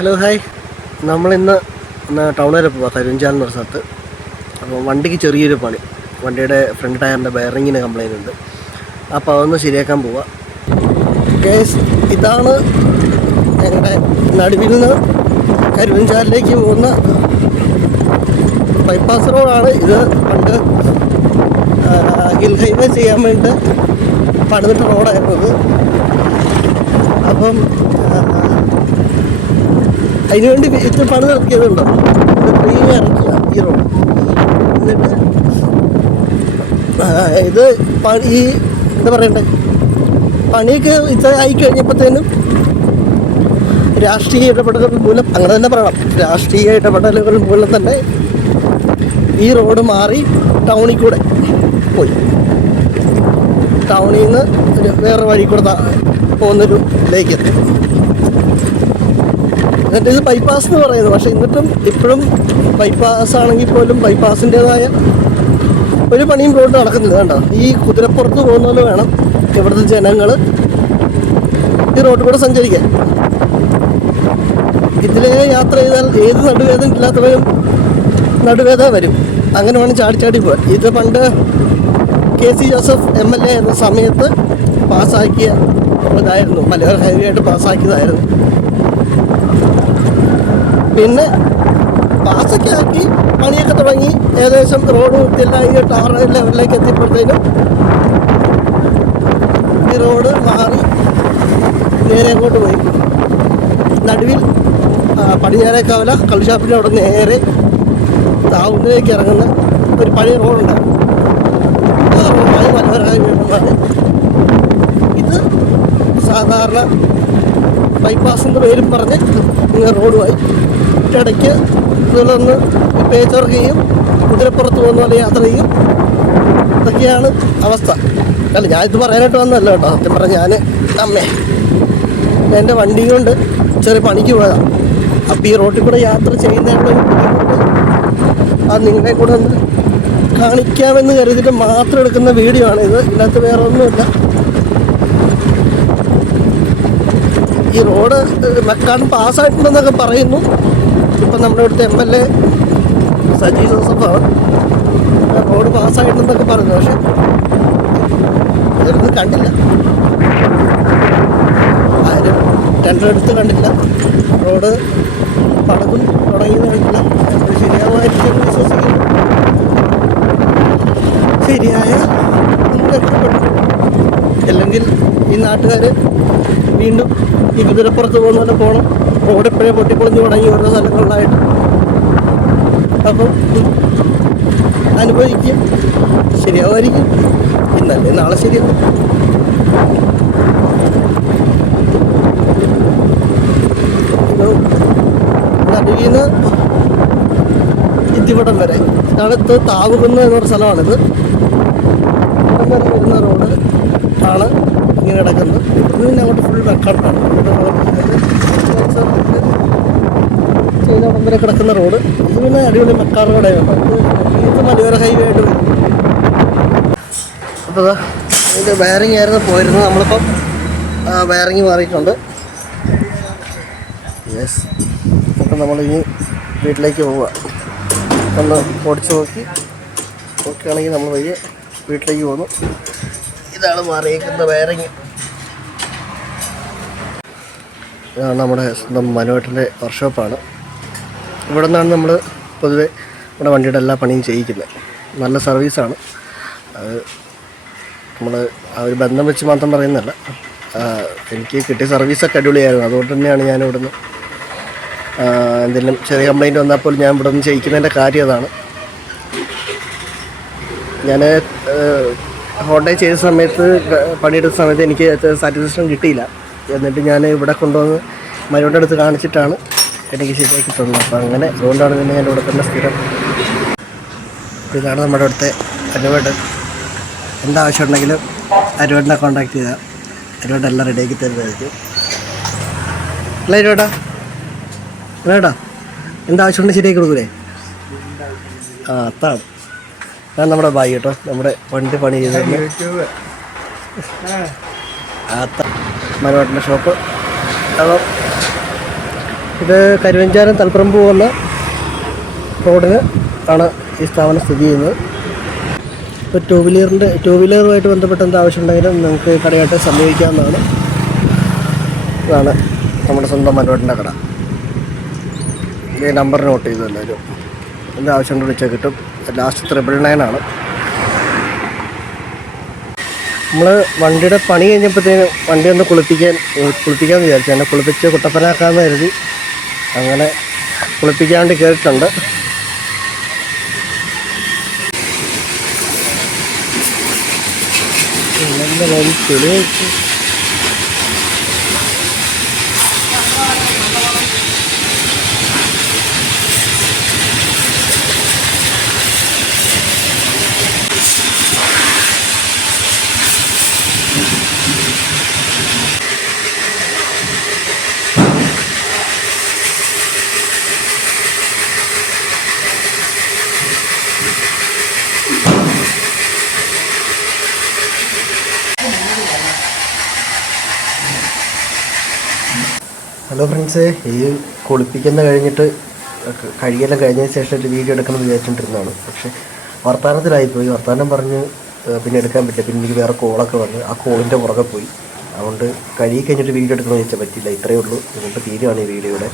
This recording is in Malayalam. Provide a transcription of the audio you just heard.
Hello hi. നമ്മളിന്ന് ടൗൺ വരെ പോവാം, കരുവഞ്ചാൽ എന്നൊരു സ്ഥലത്ത്. അപ്പോൾ വണ്ടിക്ക് ചെറിയൊരു പണി, വണ്ടിയുടെ ഫ്രണ്ട് ടയറിൻ്റെ ബെയറിങ്ങിന് കംപ്ലൈൻ്റ് ഉണ്ട്. അപ്പോൾ അതൊന്ന് ശരിയാക്കാൻ പോവാം. കേസ് ഇതാണ് ഞങ്ങളുടെ നടുവിൽ നിന്ന് കരുവഞ്ചാലിലേക്ക് പോകുന്ന ബൈപ്പാസ് റോഡാണ് ഇത്. പണ്ട് ഹിൽ ഹൈവേ ചെയ്യാൻ വേണ്ടി പണിതിട്ട റോഡായിരുന്നത്. അപ്പം അതിനുവേണ്ടി ഇത്ര പണി നടത്തിയതുണ്ടോ, ഇത് ഫ്രീ ഇറക്കിയ ഈ റോഡ്. എന്നിട്ട് ഇത് ഈ എന്താ പറയണ്ടേ, പണിയൊക്കെ ഇത്ര ആയി കഴിഞ്ഞപ്പോഴത്തേനും രാഷ്ട്രീയ ഇടപെടലുകൾ മൂലം, അങ്ങനെ തന്നെ പറയണം, രാഷ്ട്രീയ ഇടപെടലുകൾ മൂലം തന്നെ ഈ റോഡ് മാറി ടൗണിൽ കൂടെ പോയി. ടൗണിൽ നിന്ന് വേറെ വഴി കൂടെ പോകുന്നൊരു ലേക്ക് എത്തി. എന്നിട്ട് ഇത് ബൈപ്പാസ് എന്ന് പറയുന്നത്, പക്ഷേ എന്നിട്ടും ഇപ്പോഴും ബൈപ്പാസ് ആണെങ്കിൽ പോലും ബൈപ്പാസിൻ്റേതായ ഒരു പണിയും റോഡ് നടക്കുന്നില്ല. കണ്ടോ, ഈ കുതിരപ്പുറത്ത് പോകുന്ന പോലെ വേണം ഇവിടുത്തെ ജനങ്ങൾ ഈ റോഡിൽ കൂടെ സഞ്ചരിക്കാൻ. ഇതിലേ യാത്ര ചെയ്താൽ ഏത് നടുവേദന ഇല്ലാത്തവരും നടുവേദന വരും. അങ്ങനെ വേണം ചാടി ചാടി പോകാൻ. ഇത് പണ്ട് KC ജോസഫ് MLA എന്ന സമയത്ത് പാസ്സാക്കിയ ഇതായിരുന്നു, മലയോര ഹൈവേ ആയിട്ട് പാസ്സാക്കിയതായിരുന്നു. പിന്നെ പാസൊക്കെ ആക്കി പണിയൊക്കെ തുടങ്ങി, ഏകദേശം റോഡ് വൃത്തിയില്ലായി ടാർ ലെവലിലേക്ക് എത്തിയപ്പോഴത്തേനും ഈ റോഡ് മാറി നേരെ അങ്ങോട്ട് പോയി. നടുവിൽ പടിഞ്ഞാറേക്കാവല കള്ളുഷാപ്പിൻ്റെ അവിടെ നേരെ താവുന്നതിലേക്ക് ഇറങ്ങുന്ന ഒരു പഴയ റോഡുണ്ടാകും. ആ റോഡായി മനോഹരമായി വീടുന്നതാണ് ഇത്. സാധാരണ ബൈപ്പാസിൻ്റെ പേരും പറഞ്ഞ് ഇങ്ങനെ റോഡുമായി ഇടയ്ക്ക് തുടർന്ന് പേച്ചർക്കുകയും കുതിരപ്പുറത്ത് പോകുന്ന പോലെ യാത്ര ചെയ്യും. ഇതൊക്കെയാണ് അവസ്ഥ. അല്ല, ഞാനിത് പറയാനായിട്ട് വന്നതല്ല കേട്ടോ. സത്യം പറഞ്ഞാൽ എൻ്റെ വണ്ടി കൊണ്ട് ചെറിയ പണിക്ക് പോയതാണ്. അപ്പോൾ ഈ റോട്ടിൽ കൂടെ യാത്ര ചെയ്യുന്നതിനുള്ള ഒരു ബുദ്ധിമുട്ട് അത് നിങ്ങളെ കൂടെ ഒന്ന് കാണിക്കാമെന്ന് കരുതിയിട്ട് മാത്രം എടുക്കുന്ന വീഡിയോ ആണ് ഇത്. ഇതിനകത്ത് വേറെ ഒന്നുമില്ല. ഈ റോഡ് മെക്കാഡൻ പാസ്സായിട്ടുണ്ടെന്നൊക്കെ പറയുന്നു. ഇപ്പം നമ്മുടെ ഇവിടുത്തെ MLA സജി ജോസഫാണ് റോഡ് പാസ്സായിട്ടുണ്ടെന്നൊക്കെ പറഞ്ഞു. പക്ഷെ ഇതൊന്നും കണ്ടില്ല, ആരും ടെൻഡർ എടുത്ത് കണ്ടില്ല. റോഡ് പടകും തുടങ്ങിയത് കണ്ടില്ല. അത് ശരിയാവുമായിരിക്കും വിശ്വസിക്കുന്നു. ശരിയായ നമുക്ക് രക്ഷപ്പെട്ടു. അല്ലെങ്കിൽ ഈ നാട്ടുകാർ വീണ്ടും ഈ കുതിരപ്പുറത്ത് പോകുന്ന പോലെ പോകണം. റോഡ് എപ്പോഴേ പൊട്ടിപ്പൊളിഞ്ഞ് തുടങ്ങി ഓരോ സ്ഥലങ്ങളിലായിട്ട്. അപ്പം അനുഭവിക്കും. ശരിയാവുമായിരിക്കും. ഇന്നല്ലേ നാളെ ശരിയാവും. നടുവിൽ നിന്ന് ഇതിവിടം വരെ അടുത്ത് താവുകുന്ന് എന്നൊരു സ്ഥലമാണിത്. ഇവിടം വരെ വരുന്ന റോഡ് ആണ് ഇങ്ങനെ കിടക്കുന്നത്. ഇവിടുന്ന് പിന്നെ അങ്ങോട്ട് ഫുൾ വെക്കാട്ടാണ്. ചെയ്തോടം വരെ കിടക്കുന്ന റോഡ്. ഇത് പിന്നെ അടിപൊളി മെക്കാർ റോഡാണ്. ഇത് മലയോര ഹൈവേ ആയിട്ട് വരും. അപ്പോൾ ഇതിൻ്റെ വയറിങ് ആയിരുന്നു പോയിരുന്നത്. നമ്മളിപ്പം വയറിങ് മാറിയിട്ടുണ്ട്. യെസ്. അപ്പം നമ്മളിനി വീട്ടിലേക്ക് പോവുക. ഒന്ന് ഓടിച്ച് നോക്കുകയാണെങ്കിൽ നമ്മൾ വയ്യ വീട്ടിലേക്ക് പോകുന്നു. ഇതാണ് മാറിയേക്കുന്ന വയറിങ്. ഇതാണ് നമ്മുടെ സ്വന്തം മനുവേട്ടൻ്റെ വർക്ക്ഷോപ്പാണ്. ഇവിടെ നിന്നാണ് നമ്മൾ പൊതുവെ നമ്മുടെ വണ്ടിയുടെ എല്ലാ പണിയും ചെയ്യിക്കുന്നത്. നല്ല സർവീസാണ്. അത് നമ്മൾ ആ ഒരു ബന്ധം വെച്ച് മാത്രം പറയുന്നതല്ല. എനിക്ക് കിട്ടിയ സർവീസൊക്കെ അടിപൊളിയായിരുന്നു. അതുകൊണ്ട് തന്നെയാണ് ഞാൻ ഇവിടുന്ന് എന്തെങ്കിലും ചെറിയ കംപ്ലയിൻറ്റ് വന്നാൽ പോലും ഞാൻ ഇവിടെ നിന്ന് ചെയ്യിക്കുന്നതിൻ്റെ കാര്യം അതാണ്. ഞാൻ ഹോണ്ടേ ചെയ്ത സമയത്ത്, പണിയെടുത്ത സമയത്ത് എനിക്ക് സാറ്റിസ്ഫാക്ഷൻ കിട്ടിയില്ല. എന്നിട്ട് ഞാൻ ഇവിടെ കൊണ്ടുവന്ന് മരുവിൻ്റെ അടുത്ത് കാണിച്ചിട്ടാണ് എനിക്ക് ശരിയാക്കി തന്നത്. അപ്പോൾ അങ്ങനെ അതുകൊണ്ടാണ് പിന്നെ ഞാൻ ഇവിടെ തന്നെ സ്ഥിരം. ഇതാണ് നമ്മുടെ ഇവിടുത്തെ അനുവേട്ടൻ. എന്താവശ്യം ഉണ്ടെങ്കിലും അനുവേട്ടനെ കോൺടാക്ട് ചെയ്താൽ അനുവേട്ടൻ എല്ലാം റെഡിയാക്കി തരുന്നതായിരിക്കും. അല്ല അനുവേട്ടാ, അനുവേട്ടാ എന്താവശ്യം ഉണ്ടെങ്കിൽ ശരിയാക്കി കൊടുക്കൂലേ? അതാണ് ഞാൻ നമ്മുടെ ബായി കേട്ടോ, നമ്മുടെ വണ്ടി പണി ചെയ്തത്. മനുവേട്ടൻ്റെ ഷോപ്പ്. അപ്പോൾ ഇത് കരുവഞ്ചാരം തലപ്പറമ്പ് പോകുന്ന റോഡിന് ആണ് ഈ സ്ഥാപനം സ്ഥിതി ചെയ്യുന്നത്. ഇപ്പോൾ ടൂ വീലറുമായിട്ട് ബന്ധപ്പെട്ട എന്ത് ആവശ്യമുണ്ടെങ്കിലും നിങ്ങൾക്ക് കടയായിട്ട് സമീപിക്കാവുന്നതാണ്. ഇതാണ് നമ്മുടെ സ്വന്തം മനോഹരൻ്റെ കട. ഈ നമ്പർ നോട്ട് ചെയ്തു എല്ലാവരും. എന്ത് ആവശ്യമുണ്ട് വിളിച്ചാൽ കിട്ടും. ലാസ്റ്റ് 999 ആണ്. നമ്മൾ വണ്ടിയുടെ പണി കഴിഞ്ഞപ്പോഴത്തേനും വണ്ടി ഒന്ന് കുളിപ്പിക്കാമെന്ന് വിചാരിച്ചു. എന്നെ കുളിപ്പിച്ച് കുട്ടപ്പനാക്കാമെന്ന് കരുതി അങ്ങനെ കുളിപ്പിക്കാൻ വേണ്ടി കയറിയിട്ടുണ്ട്. ഹലോ ഫ്രണ്ട്സേ, ഈ കുളിപ്പിക്കുന്ന കഴിഞ്ഞിട്ട് കഴുകിയെല്ലാം കഴിഞ്ഞതിന് ശേഷം ഒരു വീഡിയോ എടുക്കണമെന്ന് വിചാരിച്ചുകൊണ്ടിരുന്നതാണ്. പക്ഷേ വർത്തമാനത്തിലായിപ്പോയി. വർത്തമാനം പറഞ്ഞ് പിന്നെ എടുക്കാൻ പറ്റില്ല. പിന്നെ എനിക്ക് വേറെ കോളൊക്കെ വന്ന് ആ കോളിൻ്റെ പുറകെ പോയി. അതുകൊണ്ട് കഴുകി കഴിഞ്ഞിട്ട് വീഡിയോ എടുക്കണമെന്ന് വെച്ചാൽ പറ്റില്ല. ഇത്രയേ ഉള്ളൂ. നിങ്ങൾക്ക് തീരുവാണ് ഈ വീഡിയോയുടെ.